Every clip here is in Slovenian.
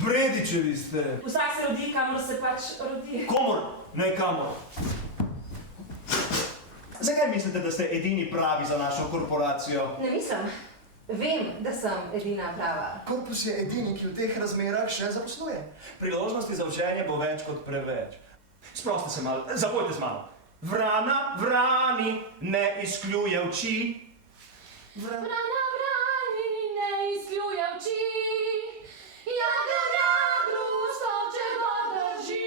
Bredičevi ste. Vsak se rodi, kamor se pač rodi. Komor, ne kamor. Zakaj mislite, da ste edini pravi za našo korporacijo? Ne mislim. Vem, da sem edina prava. Korpus je edini, ki v teh razmerah še zaposluje. Priložnosti za učenje bo več kot preveč. Sprostite se malo, zapojte z malo. Vrana, vrani, ne izkljuje oči. Vrana vrani, ne izkljuje oči. Jager, jagru, stoče ga drži.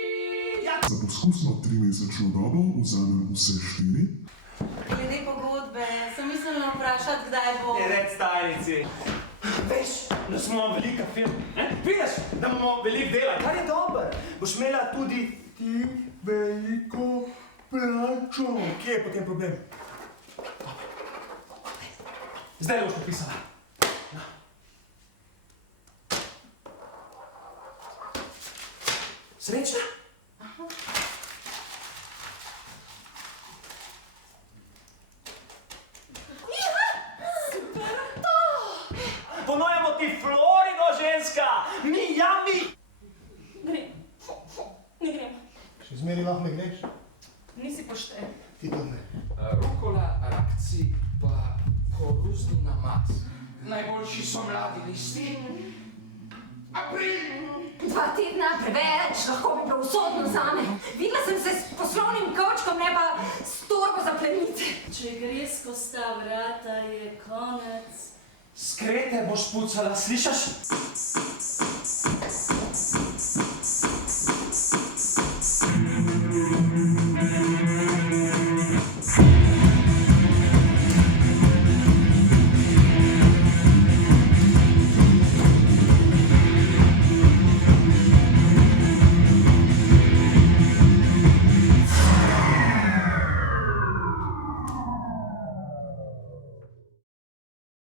Za poskusno 3-mesečno dobo vzamem vse 4. Glede pogodbe, sem mislila vprašati, kdaj bo... Red stajnici. Veš, da smo velika firma, ne? Vidiš, da imamo veliko dela, kar je dober. Boš imela tudi ti veliko plačo. Kje je potem problem? Zdaj boš popisala. Srečna? Ponujemo ti Florido, ženska! Miami! Grem. Ne grem. Še zmeri lahko ne greš? Nisi pošten. Ti tudi ne. Rukola, rakci pa koruzni namaz. Najboljši so mladi listi. April! 2 tedna preveč, lahko bi bilo usodno zame. Videla sem se s poslovnim kovčkom, ne pa s torbo za plenice. Če greš skozi ta vrata, je konec. Skrete boš pucala, slišaš?